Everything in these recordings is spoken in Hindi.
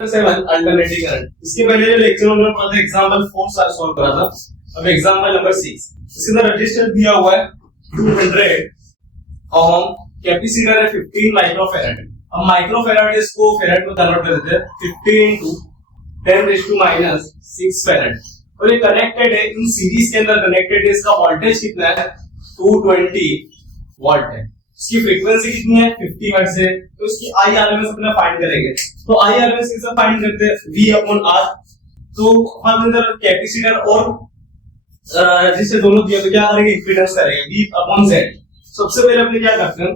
7 अल्टरनेटिंग करंट। इसके पहले जो लेक्चर में हमने पढ़ा था एग्जांपल 4 सॉल्व करा था। अब एग्जांपल नंबर 6, इसके अंदर रेजिस्टर दिया हुआ है 200 ओम, कैपेसिटर है 15 माइक्रोफैराड। अब माइक्रोफैराड इसको फैराड में कन्वर्ट कर देते हैं 15 × 10⁻⁶ फैराड, और ये कनेक्टेड है इन सीरीज के अंदर कनेक्टेड है। इसका वोल्टेज कितना है 220 वोल्ट है। इसकी फ्रीक्वेंसी कितनी है 50 हर्ट्ज है। तो इसकी IRMS अपना फाइंड करेंगे। तो IRMS कैसे फाइंड करते हैं V/R। तो हम इधर कैपेसिटर और रेजिस्टर दोनों दिया तो क्या करेंगे इंपीडेंस करेंगे V/Z। सबसे पहले अपने क्या करते हैं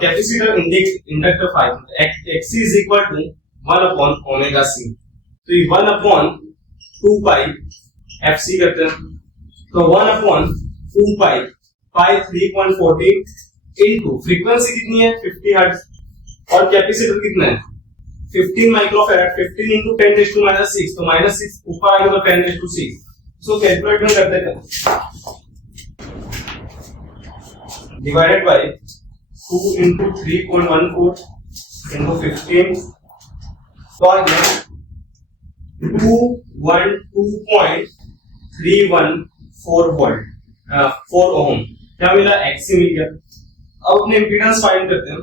कैपेसिटर इंडक्टर 5 Xc = 1/ωc। तो ये 1/2π FC करते हैं। तो 1/2π पाई 3.14 इनटू फ्रीक्वेंसी कितनी है 50 हर्ट्ज और कैपेसिटर कितना है 15 माइक्रोफैराड। 15 × 10⁻⁶, तो -6 ऊपर आएगा तो 10�6। सो कैलकुलेट में करते हैं डिवाइडेड बाय 2 × 3.14 × 15, तो आ गया 212.314 वोल्ट 4 ओम। क्या मिला Xc मिल गया। अब अपने इंपीडेंस फाइंड करते हैं।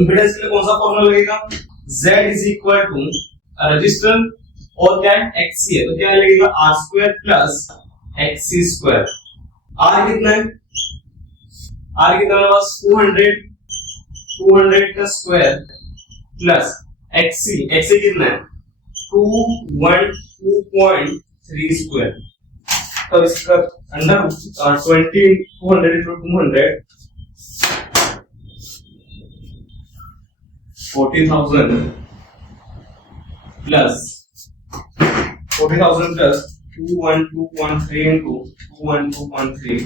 इंपीडेंस के लिए कौन सा फॉर्मूला लगेगा Z = रेजिस्टेंस और क्या है Xc है, तो क्या लगेगा R² + Xc²। R कितना है R कितना है बस 200 का स्क्वायर प्लस Xc कितना है 212.3²। तो इसका अंडर 20 200 × 200 40,000 प्लस 212.3 × 212.3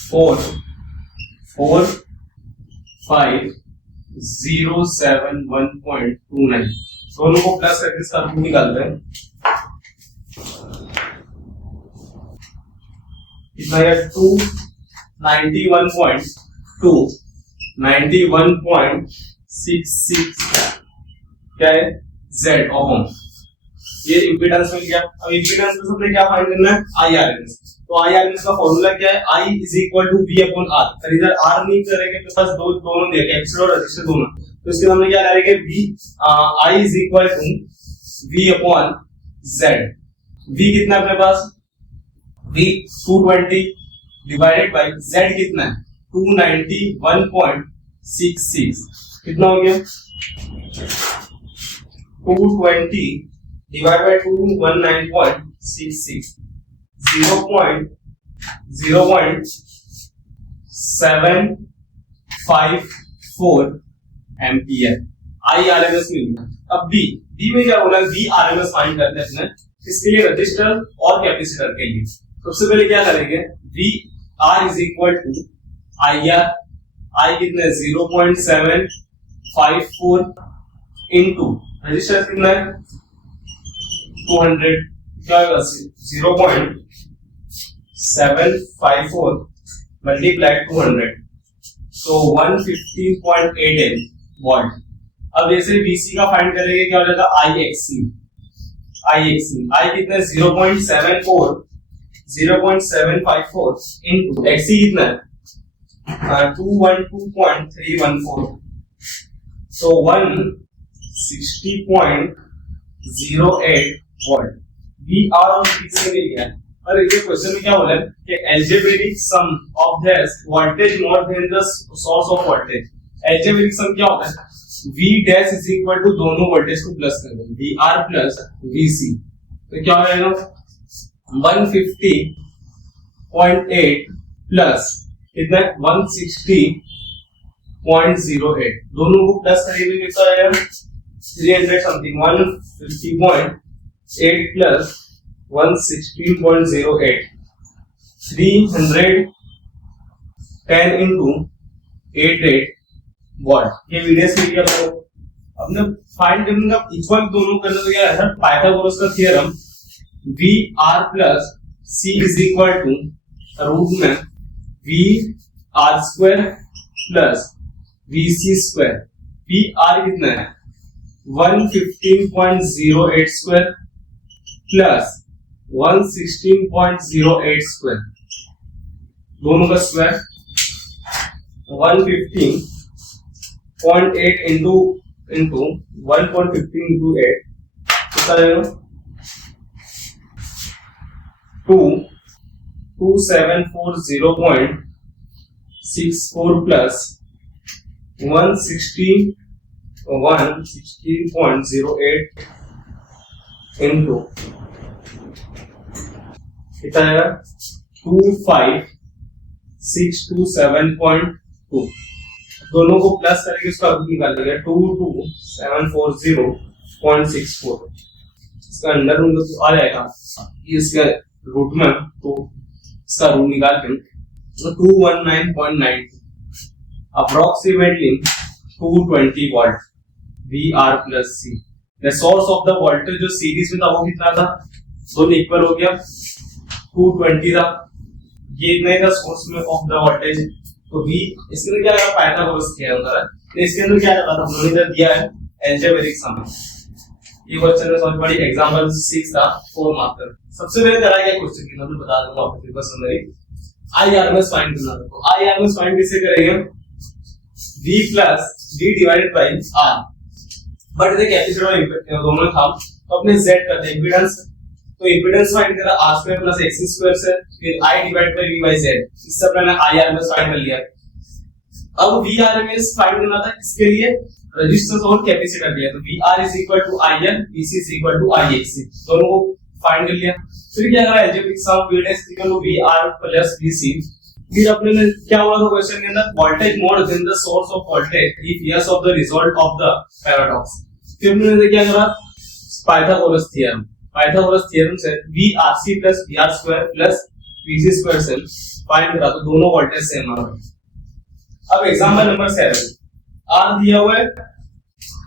45071.29। दोनों को प्लस करके इसका रूट निकालते हैं। कितना है 91.66 क्या है Z ओम। ये इंपीडेंस मिल गया। अब इंपीडेंस में सबने क्या फाइंड करना है IRMS। तो IRMS का फॉर्मूला क्या है I = V/R। पर इधर R नहीं करेंगे तो बस दोनों दिया कैपेसिटर और रेजिस्टर दोनों, तो इसके हमने क्या करेंगे I = V/Z। V कितना अपने पास V 220 डिवाइडेड बाय Z कितना है 291.66। कितना हो गया 220 डिवाइड बाय 219.66 0.754 एम्पियर IRMS मिल गया। अब B में क्या बोला VRMS फाइंड करते हैं अपने, इसके लिए रजिस्टर और कैपेसिटर के लिए। सबसे पहले क्या करेंगे VR = IR। I कितना है 0.754 इनटू रजिस्टर कितना है 200, क्या होगा 0.754 मल्टीप्लाई 200, तो 115.8 वोल्ट। अब ऐसे VC का फाइंड करेंगे क्या हो जाएगा IXC। I कितना है 0.754 इनटू Xc कितना है 212.314, so 160.08 वोल्ट। VR और VC मिल गया। और ये क्वेश्चन में क्या बोला है कि algebraic sum of this voltage more than the source of voltage। algebraic sum क्या होता है V dash = दोनों वोल्टेज को प्लस कर देंगे VR प्लस VC, तो क्या हो जाएगा 150.8 प्लस कितना 160.08, दोनों को प्लस करेंगे कितना आएगा 300 समथिंग। 150.8 plus 160.08 310 into 88 volt. ये वीडियो से क्या हो अपने फाइंड करने का इक्वल दोनों करने तो क्या है पाइथागोरस का theorem VR plus C = root में VR² plus VC² we are कितना है 115.08 स्क्वायर प्लस 116.08 स्क्वायर, दोनों का स्क्वायर 115.8 इंटू 1.15 इंटू 8 कितना रहेगा 2740.64 प्लस 116.08 इंटू कितना आएगा 25627.2, दोनों को प्लस करके उसका रूट निकालेंगे 22740.64, इसका अंडर रूट तो आ जाएगा इसका रूट में, तो इसका रूट निकाल के 219.92 approximately 220 volt VR plus C। The source of the voltage जो सीरीज में था वो कितना था, दोनों इक्वल हो गया 220 था, ये इतना ही था सोर्स में ऑफ द वोल्टेज। तो V इसके अंदर क्या है पाइथागोरस थ्योरम था, तो इसके अंदर क्या था हमने इधर दिया है अलजेब्रिक सम। ये क्वेश्चन में सॉल्व पड़ी एग्जांपल 6 था 4 मार्क का। सबसे पहले करा गया क्वेश्चन की मैं बता दूंगा आपको सिलेबस अंदर ही IRMS फाइंड करना है। तो IRMS फाइंड कैसे करेंगे V plus D divided by R, but इधर कैपेसिटर और दोनों था तो अपने Z करते हैं इंपेडेंस, तो इंपेडेंस फाइंड करा R² प्लस XC² से, फिर I divide by V by Z, इससे मैंने IRMS फाइंड कर लिया। अब VRMS फाइंड करना था इसके लिए रेजिस्टेंस और कैपेसिटर दिया, तो VR is equal to IN, VC is equal to IXC, दोनों को फाइंड कर लिया। फिर क्या करा algebraic sum V is equal to VR plus VC। फिर अपने ने क्या बोला था क्वेश्चन के अंदर voltage mode in the source of voltage if yes of the result of the paradox. फिर हमने क्या करा पाइथागोरस थ्योरम से VRC plus VR² plus VC² से फाइंड करा, तो दोनों वोल्टेज सेम आ रहे। अब एग्जांपल नंबर 7 R दिया हुआ है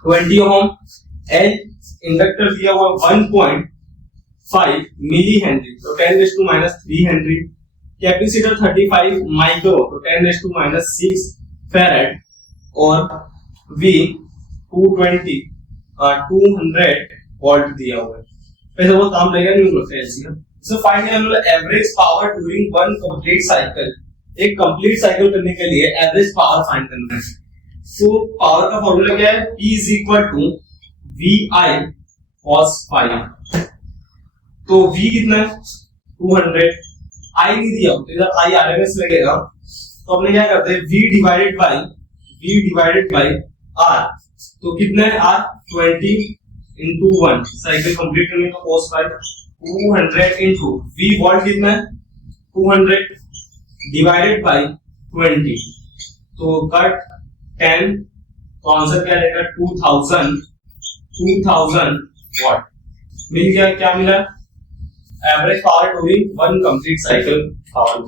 20 ओम, L इंडक्टर दिया हुआ है 1.5 मिली हेनरी, तो 10⁻³ हेनरी, कैपेसिटर 35 माइक्रो, तो 10⁻⁶ फैराड, और V 200 वोल्ट दिया हुआ है। वैसे वो काम रहेगा नहीं बोलते LCM. So find average power during one complete cycle, एक कंप्लीट साइकिल करने के लिए एवरेज पावर फाइंड करना है। तो पावर का फॉर्मूला क्या है P is equal to VI cos phi। तो V कितना है 200, I नहीं दिया तो इधर I RMS लगेगा, तो हमने क्या करते हैं V डिवाइडेड बाय R, तो कितना है R 20 into 1 साइकिल कंप्लीट करने का cos phi 200 into V volt कितना है 200 डिवाइडेड बाय 20, तो कट 10, तो आंसर क्या रहेगा 2000 वॉट मिल गया। क्या मिला average power during one complete cycle power.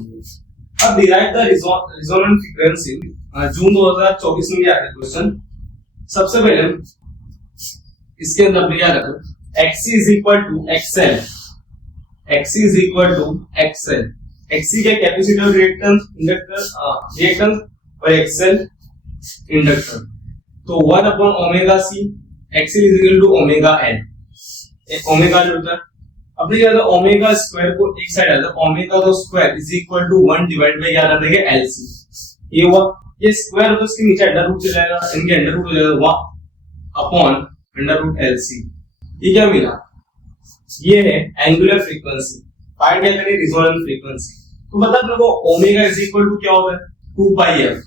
अब डिराइव द रेजोनेंट फ्रीक्वेंसी, जून 2024 में आया क्वेश्चन। सबसे पहले इसके अंदर हमने क्या करते हैं XC is equal to XL, XC के कैपेसिटर रिएक्टेंस इंडक्टर और XL इंडक्टर, तो 1/ωc XL is equal to ωL, omega जोड़ता है। अपने क्या था ओमेगा स्क्वायर को एक साइड आता है, ओमेगा का square is equal to 1 divide by क्या रखेंगे LC, ये हुआ, ये स्क्वायर तो इसके नीचे अंडर रूट चला जाएगा, इनके अंडर रूट हो जाएगा 1/√LC। ये क्या मिला, ये है एंगुलर फ्रीक्वेंसी। फाइंड क्या करें रेजोनेंट फ्रीक्वेंसी, तो मतलब मेरे को ओमेगा इज इक्वल टू क्या होता है 2πf।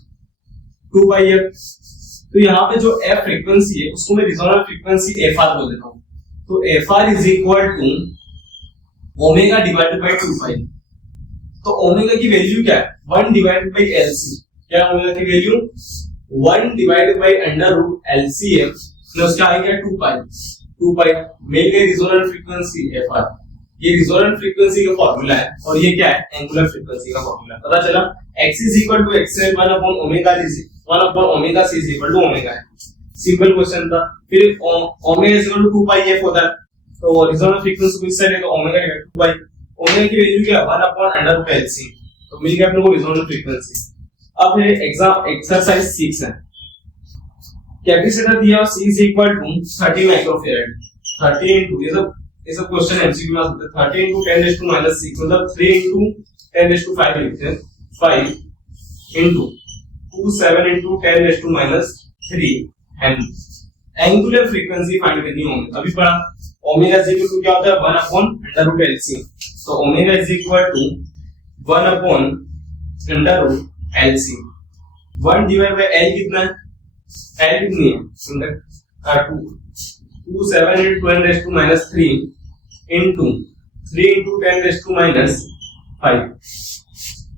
तो यहाँ पे जो f फ्रीक्वेंसी है उसको मैं रेजोनेंट फ्रीक्वेंसी fr बोल देता हूँ, तो fr is equal to omega divided by 2π। तो ओमेगा की वैल्यू क्या है 1 डिवाइडेड बाय LC, क्या ओमेगा की value 1 divided by √LCM plus क्या आ गया 2π मिल गई रेजोनेंट फ्रीक्वेंसी fr। ये रेजोनेंट फ्रीक्वेंसी का फार्मूला है और ये क्या है एंगुलर फ्रीक्वेंसी का फार्मूला। पता चला x is equal to xl 1/ωc is equal to omega है, सिंपल क्वेश्चन था। फिर omega is equal to 2πf होता है, तो रेजोनेंट फ्रीक्वेंसी को इस साइड है तो ओमेगा डिवाइड 2π, ओमेगा की वैल्यू क्या है 1/√LC, तो मिल गया अपने को रेजोनेंट फ्रीक्वेंसी। अब है एक्सरसाइज 6 है, कैपेसिटर दिया C is equal to 30 microfarad 30 into ये सब क्वेश्चन एमसीक्यू में आ सकते हैं 30 into 10 raised to minus 6 मतलब 3 into 10 raised to 5 लिखते हैं 5 into 27 into 10 raised to minus 3 Henry angular frequency find करनी होगी अभी पढ़ा ओमेगा इज इक्वल टू क्या होता है 1 अपॉन अंडर रूट एलसी तो omega is equal to 1 upon under root LC 1 divide by L कितना है एल कितनी है सुंदर 2 27 into 10 raised to minus 3 into 3 into 10 raised to minus 5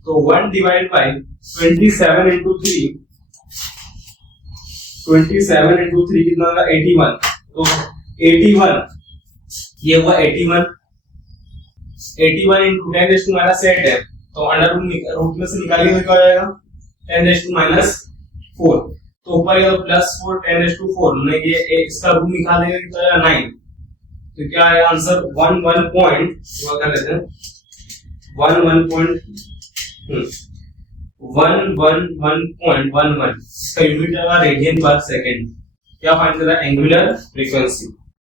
तो 1 divided by 27 into 3 27 into 3 कितना होगा 81 तो 81 ये हुआ 81 into 10 raised to minus 8 है तो अंडर रूट में से निकालिए तो क्या हो जाएगा 10 raised to minus 4 तो ऊपर ये प्लस 4 10 raised to 4 हमने ये इसका रूट निकालेंगे कितना आएगा 9 तो क्या आएगा आंसर 11 पॉइंट कर लेते हैं 111.11 इसका यूनिट है रेडियन पर सेकंड क्या फाइंड कर रहा है एंगुलर फ्रीक्वेंसी